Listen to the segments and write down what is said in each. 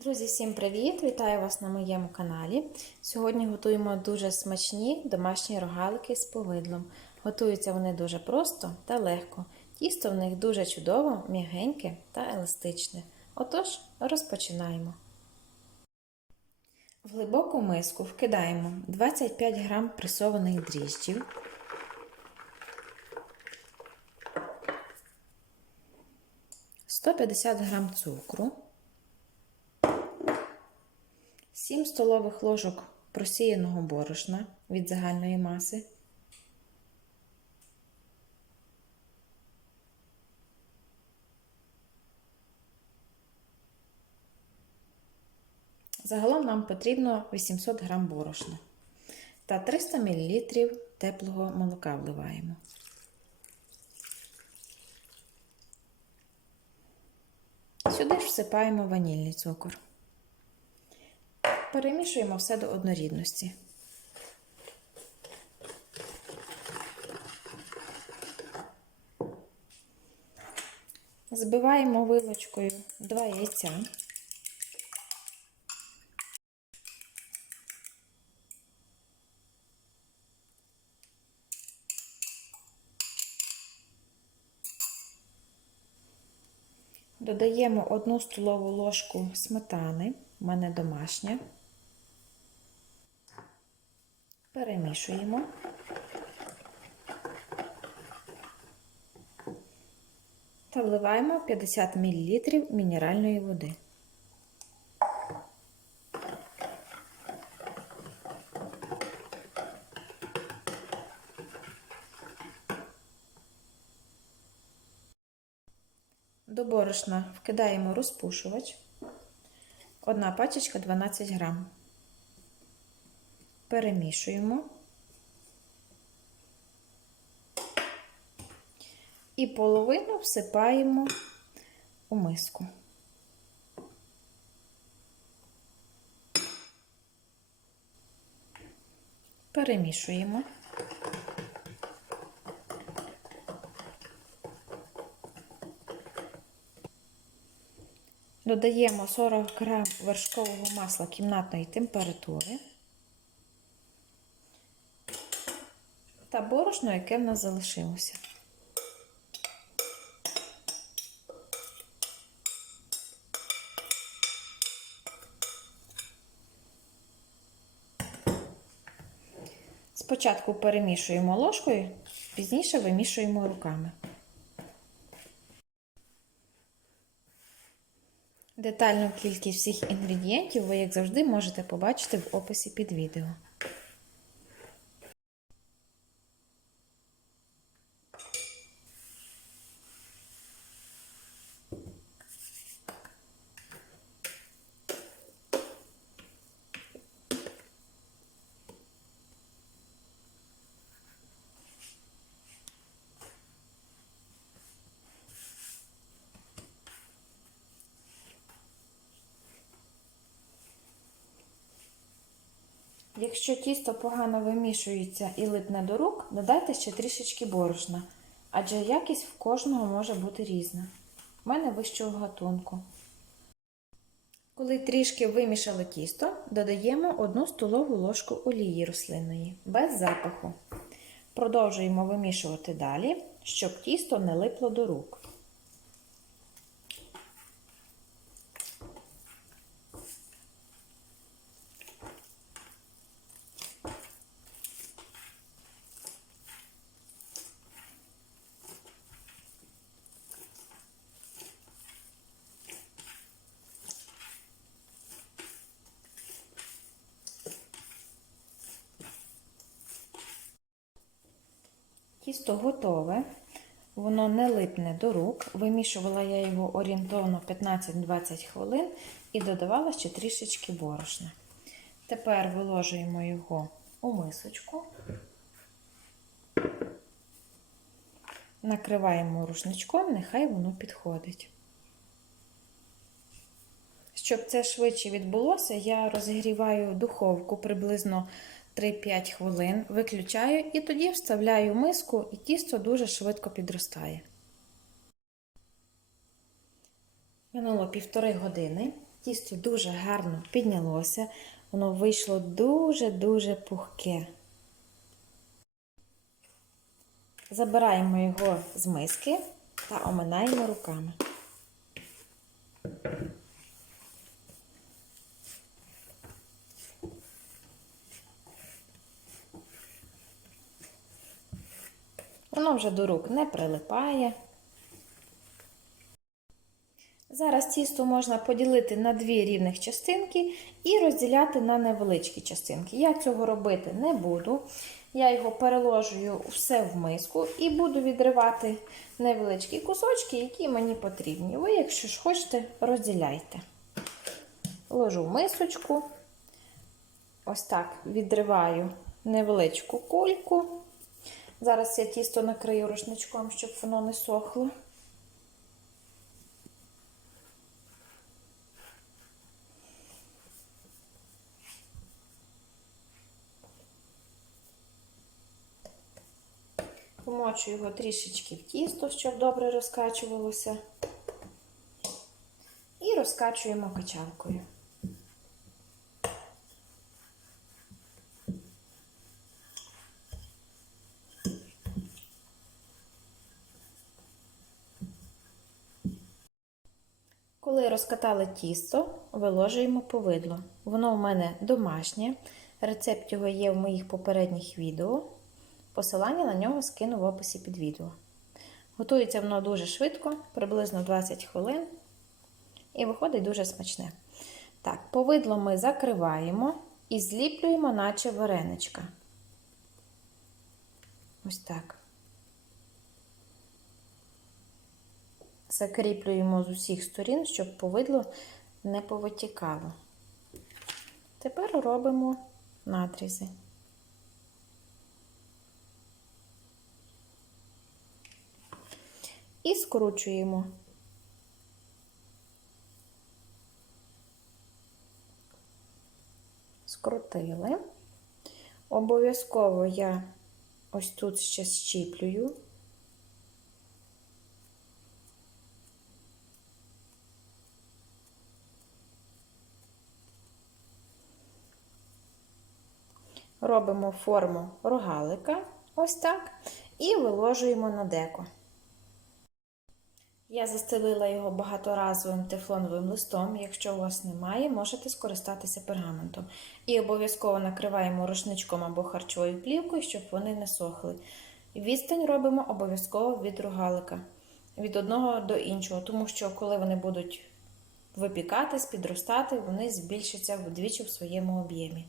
Друзі, всім привіт! Вітаю вас на моєму каналі. Сьогодні готуємо дуже смачні домашні рогалики з повидлом. Готуються вони дуже просто та легко. Тісто в них дуже чудово, м'ягеньке та еластичне. Отож, розпочинаємо. В глибоку миску вкидаємо 25 г пресованих дріжджів, «150 г цукру, 7 столових ложок просіяного борошна від загальної маси, Загалом нам потрібно 800 г борошна та 300 мл теплого молока вливаємо. Сюди ж всипаємо ванільний цукор. Перемішуємо все до однорідності. Збиваємо вилочкою 2 яйця. Додаємо 1 столову ложку сметани, в мене домашня. Перемішуємо. Та вливаємо 50 мл мінеральної води. До борошна вкидаємо розпушувач. Одна пачечка 12 грам. Перемішуємо. І половину всипаємо у миску. Перемішуємо. Додаємо 40 грам вершкового масла кімнатної температури та борошно, яке в нас залишилося. Спочатку перемішуємо ложкою, пізніше вимішуємо руками. Детальну кількість всіх інгредієнтів ви, як завжди, можете побачити в описі під відео. Якщо тісто погано вимішується і липне до рук, додайте ще трішечки борошна, адже якість в кожного може бути різна. У мене вищого гатунку. Коли трішки вимішали тісто, додаємо 1 столову ложку олії рослинної без запаху. Продовжуємо вимішувати далі, щоб тісто не липло до рук. Тісто готове, воно не липне до рук. Вимішувала я його орієнтовно 15-20 хвилин і додавала ще трішечки борошна. Тепер виложуємо його у мисочку, накриваємо рушничком, нехай воно підходить. Щоб це швидше відбулося, я розігріваю духовку приблизно 3-5 хвилин, виключаю і тоді вставляю миску, і тісто дуже швидко підростає. Минуло півтори години. Тісто дуже гарно піднялося, воно вийшло дуже-дуже пухке. Забираємо його з миски та оминаємо руками. Воно вже до рук не прилипає. Зараз тісто можна поділити на дві рівних частинки і розділяти на невеличкі частинки. Я цього робити не буду. Я його переложую все в миску і буду відривати невеличкі кусочки, які мені потрібні. Ви, якщо ж хочете, розділяйте. Ложу в мисочку, ось так відриваю невеличку кульку. Зараз я тісто накрию рушничком, щоб воно не сохло. Помочу його трішечки в тісто, щоб добре розкачувалося. І розкачуємо качалкою. Коли розкатали тісто, виложуємо повидло. Воно в мене домашнє. Рецепт його є в моїх попередніх відео. Посилання на нього скину в описі під відео. Готується воно дуже швидко, приблизно 20 хвилин, і виходить дуже смачне. Так, повидло ми закриваємо і зліплюємо, наче вареничка. Ось так. Закріплюємо з усіх сторін, щоб повидло не повитікало. Тепер робимо надрізи. І скручуємо. Скрутили. Обов'язково я ось тут ще щіплюю. Робимо форму рогалика, ось так, і виложуємо на деко. Я застелила його багаторазовим тефлоновим листом. Якщо у вас немає, можете скористатися пергаментом. І обов'язково накриваємо рушничком або харчовою плівкою, щоб вони не сохли. Відстань робимо обов'язково від рогалика, від одного до іншого, тому що коли вони будуть випікатись, підростати, вони збільшаться вдвічі в своєму об'ємі.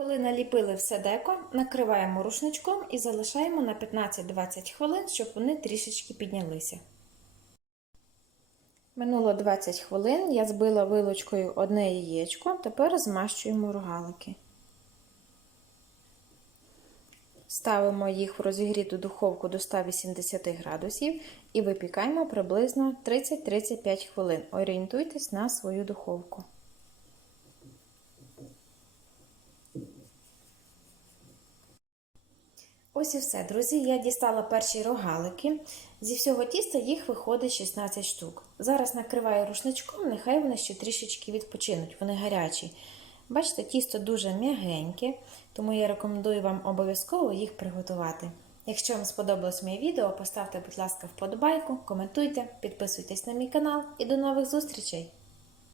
Коли наліпили все деко, накриваємо рушничком і залишаємо на 15-20 хвилин, щоб вони трішечки піднялися. Минуло 20 хвилин, я збила вилочкою одне яєчко, тепер змащуємо рогалики. Ставимо їх в розігріту духовку до 180 градусів і випікаємо приблизно 30-35 хвилин. Орієнтуйтесь на свою духовку. Ось і все, друзі. Я дістала перші рогалики. Зі всього тіста їх виходить 16 штук. Зараз накриваю рушничком, нехай вони ще трішечки відпочинуть, вони гарячі. Бачите, тісто дуже м'ягеньке, тому я рекомендую вам обов'язково їх приготувати. Якщо вам сподобалось моє відео, поставте, будь ласка, вподобайку, коментуйте, підписуйтесь на мій канал і до нових зустрічей!